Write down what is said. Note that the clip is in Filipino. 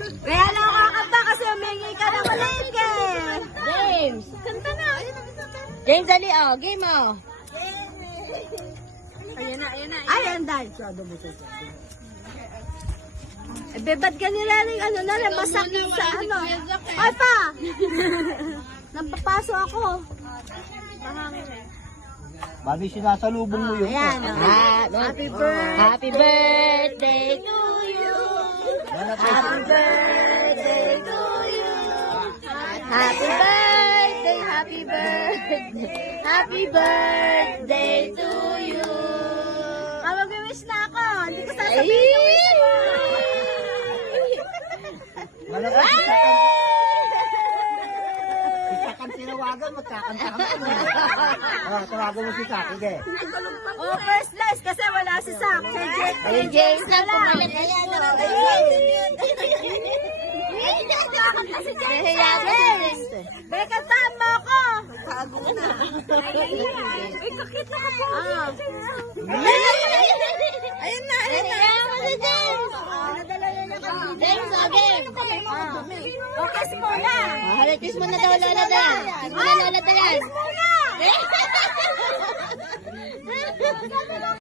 Kaya lang kakanta kasi humingi ka ng malengke. James. Kanta na. James, dali oh. Game oh. Ayan na. Ay, ang dahil. Ba't ka nila rin, masakit sa ano? Ay pa! Napapaso ako. Babi sinasalubong mo yun. Ayan, Happy birthday to you. Happy birthday to you. Happy birthday, happy birthday. Happy birthday to you. Mag-wish na ako. Hindi ko sasabihin yung wish mo. Malakas isakan tinawagan, magkakanta ka mo. Tawagan mo si Saki, de. Oh, first place kasi wala si Sak. Ay, James lang pumalit. Nahiya ko si James. Beka, tama ako. Tago na. Ay, kakita ka po. Ayun na. Nahiya ko si James. James, again. O, kiss muna. Kiss mo na daw, Lola Dayan. Kiss mo na, Lola Dayan. Kiss muna.